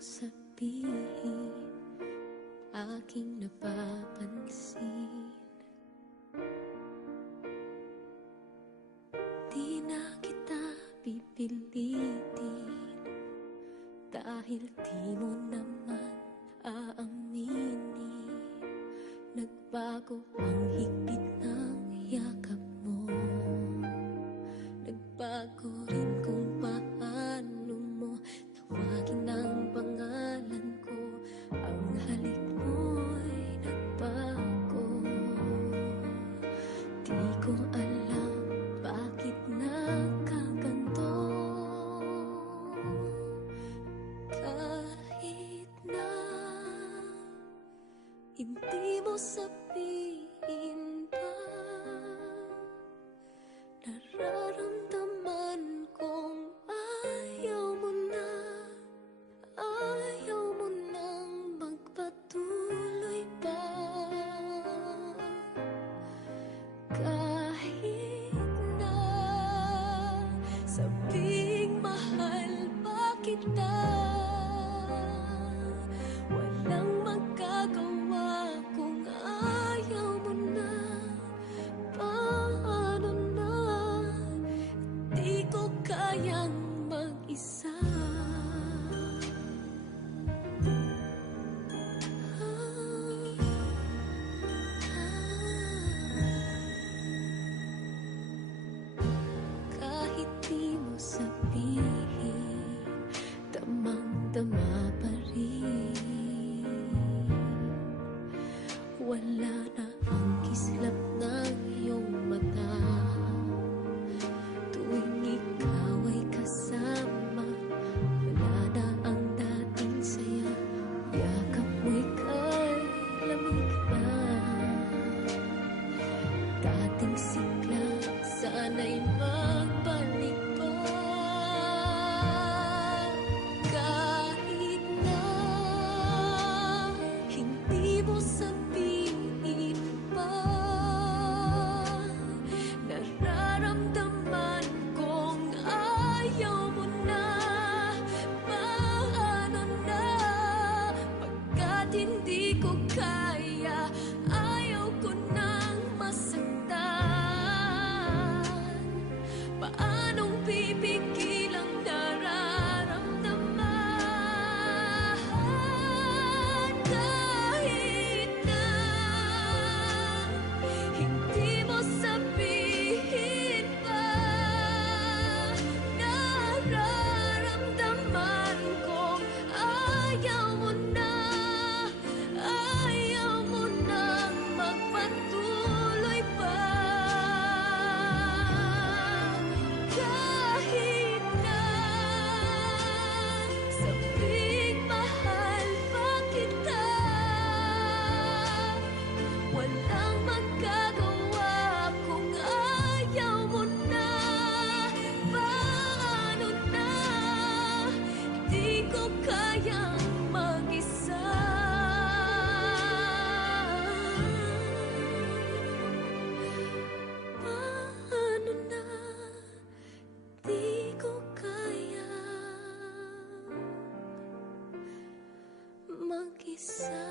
sabihin, aking napapansin. Di na kita pipilitin, dahil di mo naman aaminin. Nagbago ang higpit ng yakap mo, nagbago rin kung paano mo tawagin ang pangalan ko. Ang halik mo'y nagbago. Di ko alam bakit nagkaganto, kahit na hindi mo sabihin pa. Nararamdaman kong ayaw mo na, ayaw mo nang magpatuloy pa. Kahit na sabing mahal pa kita, walang magagawa kung ayaw mo na. Paano na, di ko kayang mag-isa. Kahit di mo sabihin, damang-dama pa rin. Wala na ang kislap ng iyong mata tuwing ikaw ay kasama. Wala na ang dating saya, yakap mo'y kay lamig na. Dating sigla, sana'y magbalik pa. Kahit na hindi mo sabihin pa, nararamdaman kong ayaw mo na. Paano na, pagkat hindi ko kaya, ayaw ko nang masaktan. Paanong pipigil ang nararamdaman? Kahit na hindi mo sabihin pa, nararamdaman kong ayaw mo na, ayaw mo nang magpatuloy pa. Kahit na sabing mahal pa kita, walang magagawa kung ayaw mo na. Paano na, di ko kayang mag-isa. Paano na, di ko kaya mag-isa.